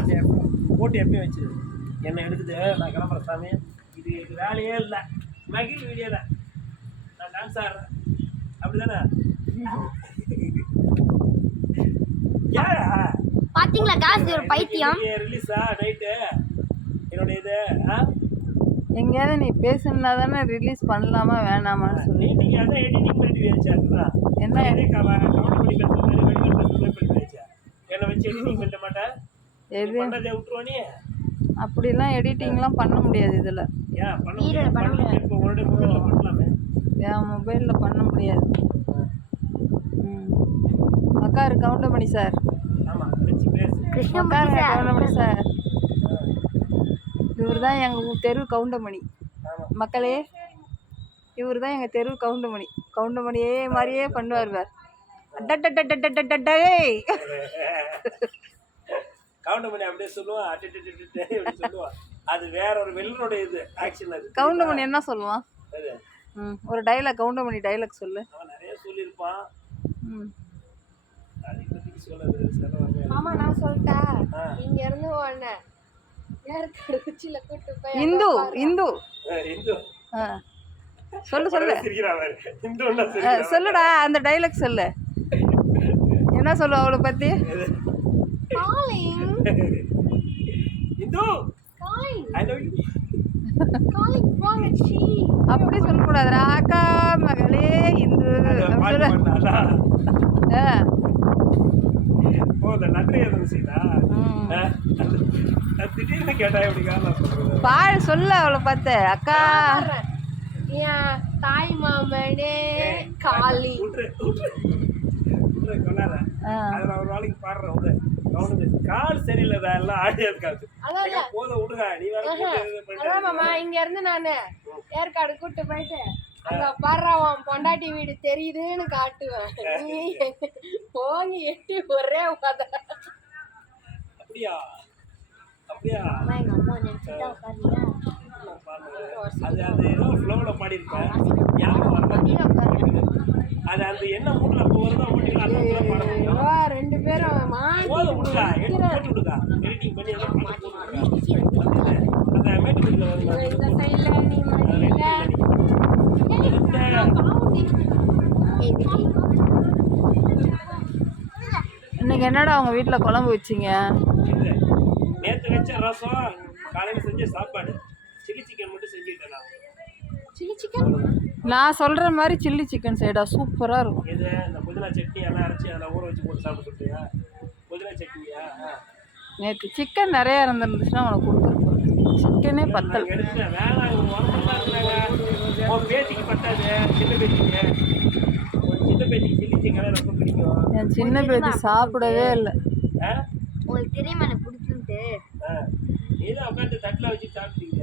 அப்படியே போட்டு எப்பயும் வச்சு என்னை எடுத்துட்டு நான் கிளம்புறேன் சாமி. இது வேலையே இல்லை, மகிழ் வீடியோவில் நான் டான்ஸ் ஆடுறேன் அப்படிதானே? பாத்தீங்களா காசு ஒரு பைத்தியம். ரிலீஸா நைட்டு என்னோட இது எங்கேயாவது நீ பேசுனா தானே ரிலீஸ் பண்ணலாமா வேணாமான்னு சொல்லி. நீங்க அதான் எடிட்டிங் பண்ணி வச்சா என்ன கவுண்ட் பண்ணி வச்சா என்ன வச்சு எடிட்டிங் பண்ண மாட்டேன். எது பண்ணதை விட்டுருவா நீ? அப்படிலாம் எடிட்டிங்லாம் பண்ண முடியாது இதில். ஏன் பண்ணலாமே? என் மொபைலில் பண்ண முடியாது. அக்கா கவுண்டமணி சார். ஆமாம் வச்சு பேசு. கவுண்டமணி சார் இவர் தான் எங்கள் தெரு கவுண்டமணி. மக்களே இவர் தான் எங்கள் தெரு கவுண்டமணி. கவுண்டமணியே மாதிரியே பண்ணுவார் வேறு. கவுண்டமணி அப்படியே சொல்லுவான், சொல்லுவான். அது வேற ஒரு வெள்ளனுடைய இது ஆக்ஷன். அது கவுண்டமணி என்ன சொல்லுவான்? ஒரு டைலாக், கவுண்டமணி டைலாக் சொல்லு. அவன் நிறைய சொல்லியிருப்பான். ஆமா நான் சொல்லிட்டேன். இங்க இருந்து ஓடுன இந்து இந்து இந்து சொல்லு சொல்லு சொல்லுடா, அந்த டைலாக் சொல்லு. என்ன சொல்லு அவளை பத்தி? அப்படி சொல்லக்கூடாதுடா. அக்கா மகளே இந்து பாடு சொல்லு அவளை பார்த்து. அக்கா தாய் மாமனே காளி ஒரு நாளைக்கு பாடுறேன். கால் சரியில்லை எல்லாம் ஆடியா இருக்காது. இங்க இருந்து நானு ஏற்காடு கூட்டு போயிட்டு அங்க பாடுறான் பொண்டாட்டி வீடு தெரியுதுன்னு காட்டுவேன். நீ போங்க எட்டி ஒரே உட்காத. அப்படியா அப்படியா? எங்க அம்மா நினைச்சுட்டா உட்காருங்க. அது அது ஏதோ ஃப்ளோவில் பாடியிருப்பேன். அது அந்த என்ன மூட்டில் அப்போ வருதோ மூட்டில் அந்த பாட முடியும். ரெண்டு பேரும் போதும் விடுக்கா, எடுத்து போட்டு விடுக்கா. எடிட்டிங் பண்ணி எல்லாம் போட்டு விடுக்கா. அந்த மேட்டுக்குள்ள இந்த சைடில் நீ இன்னைக்கு என்னடா உங்க வீட்டில் குழம்பு வச்சிங்க? நேற்று வச்ச ரசம், காலையில் செஞ்ச சாப்பாடு, சில்லி சிக்கன் மட்டும் செஞ்சுக்கிட்டேன் நான். சில்லி சிக்கன் நான் சொல்கிற மாதிரி சில்லி சிக்கன் செய்டா, சூப்பராக இருக்கும். இது இந்த புதினா சட்னி எல்லாம் அரைச்சி அதில் ஊற வச்சு போட்டு சாப்பிட்டு சொல்லியா? புதினா சட்னியா? நேற்று சிக்கன் நிறையா இருந்துருந்துச்சுன்னா உனக்கு கொடுத்துருப்பேன். சிக்கனே பத்தல். எடுத்துட்டேன் வேணாம். உன் பேத்திக்கு பத்தாது, சின்ன பேத்திக்கு. சின்ன பேத்திக்கு சில்லி சிக்கன் ரொம்ப பிடிக்கும். என் சின்ன பேத்தி சாப்பிடவே இல்லை. உங்களுக்கு தெரியுமா எனக்கு பிடிக்குன்ட்டு? நீதான் உட்காந்து தட்டில் வச்சு சாப்பிட்டீங்க.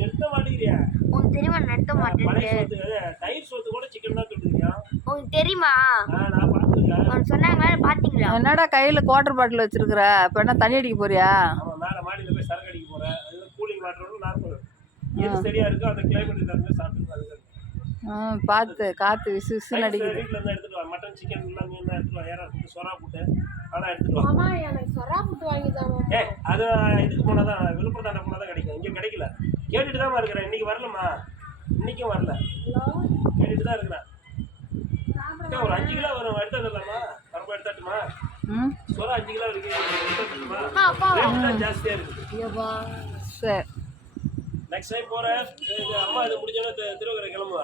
நிறுத்த மாட்டேங்கிறியா? உங்களுக்கு தெரியுமா நிறுத்த மாட்டேன். தயிர் சோத்து கூட சிக்கன் தான் தொட்டுக்கிறியா? உங்களுக்கு தெரியுமா? நான் பார்த்துருக்கேன். சொன்னாங்களா பார்த்தீங்களா? என்னடா கையில் குவார்டர் பாட்டில் வச்சிருக்கிற? இப்போ என்ன தண்ணி அடிக்க போறியா? ஆமாம், மேலே மாடியில் போய் சரக்கு அடிக்க போகிறேன். அது கூலிங் வாட்டரோட நார்மல் எது சரியா இருக்கோ அந்த கிளைமேட் தகுந்த சாப்பிட்டு பார்த்து காற்று விசு விசுன்னு அடிக்குது. வீட்டில் இருந்து எடுத்துட்டு வா. மட்டன் சிக்கன் எல்லாம் மீன் எடுத்துட்டு வா. ஏறா புட்டு சொரா புட்டு அதெல்லாம் எடுத்துட்டு வா. ஆமா எனக்கு சொரா புட்டு வாங்கி தாங்க. அது இதுக்கு போனால் தான், விழுப்புரம் தாண்ட போனால் தான் கிடைக்கும். இங்கே கிடைக்கல. கேட்டுட்டு தான் இருக்கிறேன். இன்னைக்கு வரலம்மா, இன்னைக்கும் வரல. கேட்டுட்டு தான் இருக்கிறேன். ஒரு 5 கிலோ வரும், எடுத்து வந்துடலாமா? பரப்பா எடுத்தாட்டுமா? சொரா 5 கிலோ இருக்கு, எடுத்துட்டுமா? ஜாஸ்தியாக இருக்குது. சரி, நெக்ஸ்ட் டைம் போகிறேன். அம்மா இது முடிஞ்சோன்னா திருவக்கரை கிளம்புவேன்.